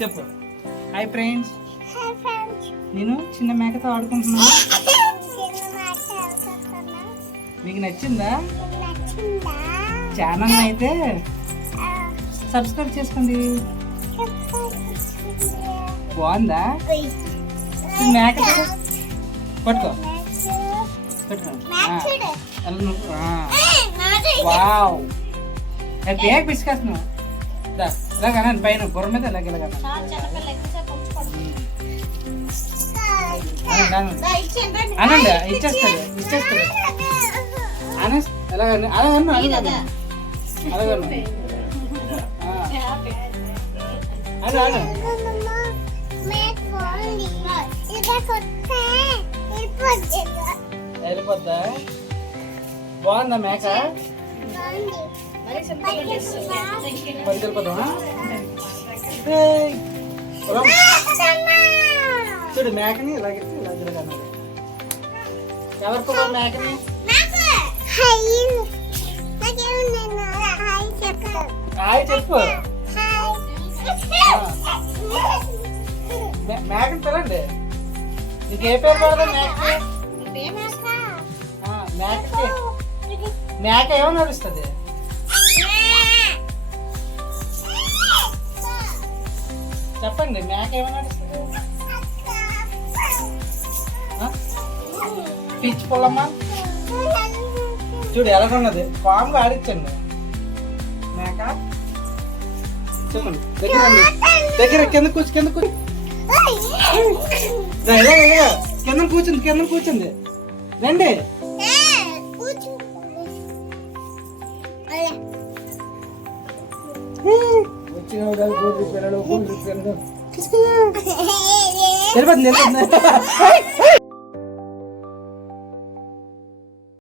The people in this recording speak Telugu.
చెప్పు. హాయ్ ఫ్రెండ్స్ నేను చిన్న మేకతో ఆడుకుంటున్నాను. మీకు నచ్చిందా? ఛానల్ అయితే సబ్స్క్రైబ్ చేసుకోండి. బాగుందా? మేకతో పట్టుకో. పట్టుకో. వావ్. అది బ్యాగ్ పిసుకేస్తున్నావు? దా, ఇలాగ అనండి పైన బుర్ర మీద ఇలాగ ఇలాగ అనండి. ఇచ్చేస్తాడు ఇచ్చేస్తాడు. అనే ఎలాగ అలా అన్నా అలాగ అదే అదే. వెళ్ళిపోద్దా? బాగుందా మేక. చూడు మేకని ఇలాగెత్తి ఇలా తిరగన్నాడు ఎవరికి కూడా మేకని? హాయ్ చెప్పు. మేకని పిలండి నీకు పేరు పడదా మేకకి? ఆ, మేకకి. మేక ఏమో నడుస్తుంది. చెప్పండి మేక ఏమో నడుస్తుంది. పిచ్ పిచ్చి పొలమ్మా చూడు ఎలాగున్నది పాము ఆడించండి మేక చెప్పండి దగ్గర దగ్గర కింద కూర్చు కింద కూర్చు. కింద కూర్చుంది కింద కూర్చుంది. రండి. వెళ్ళిపోతుంది